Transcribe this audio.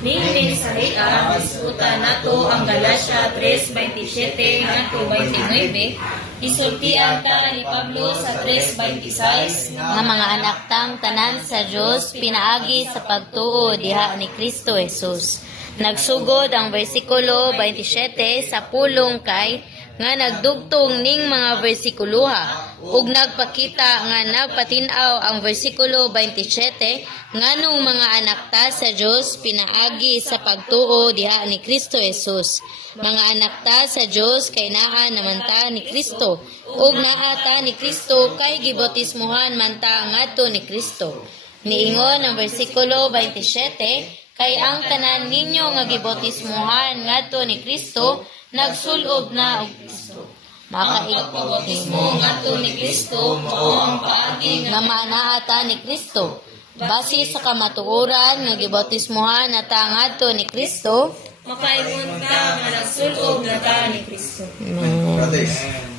Ning mensahiya isuta nato ang Galacia 3:27 ngadto 29. Isultian ta ni Pablo sa 3:26 nga mga anak tang tanan sa Dios pinaagi sa pagtuo diha ni Kristo Jesus. Nagsugod ang bersikulo 27 sa pulong kay nga nagdugtong ning mga bersikuluha ug nagpakita nga nagpatinaw ang bersikulo 27 nganong mga anak ta sa Dios pinaagi sa pagtuo diha ni Kristo Jesus. Mga anak ta sa Dios kay naa naman ta ni Kristo ug naa ta ni Kristo kay gibautismohan man ta ngadto ni Kristo. Niingon ang bersikulo 27 kay ang tanan ninyo nga gibautismohan ngadto ni Kristo nagsulob na og Kristo. Pagpabautismo ngadto ni Kristo mao ang paagi nga manaa ta ni Kristo. Base sa kamatuoran nga gibautismohan na ta ngadto ni Kristo, makaingon ka nga nagsulob na ta ni Kristo. Amen.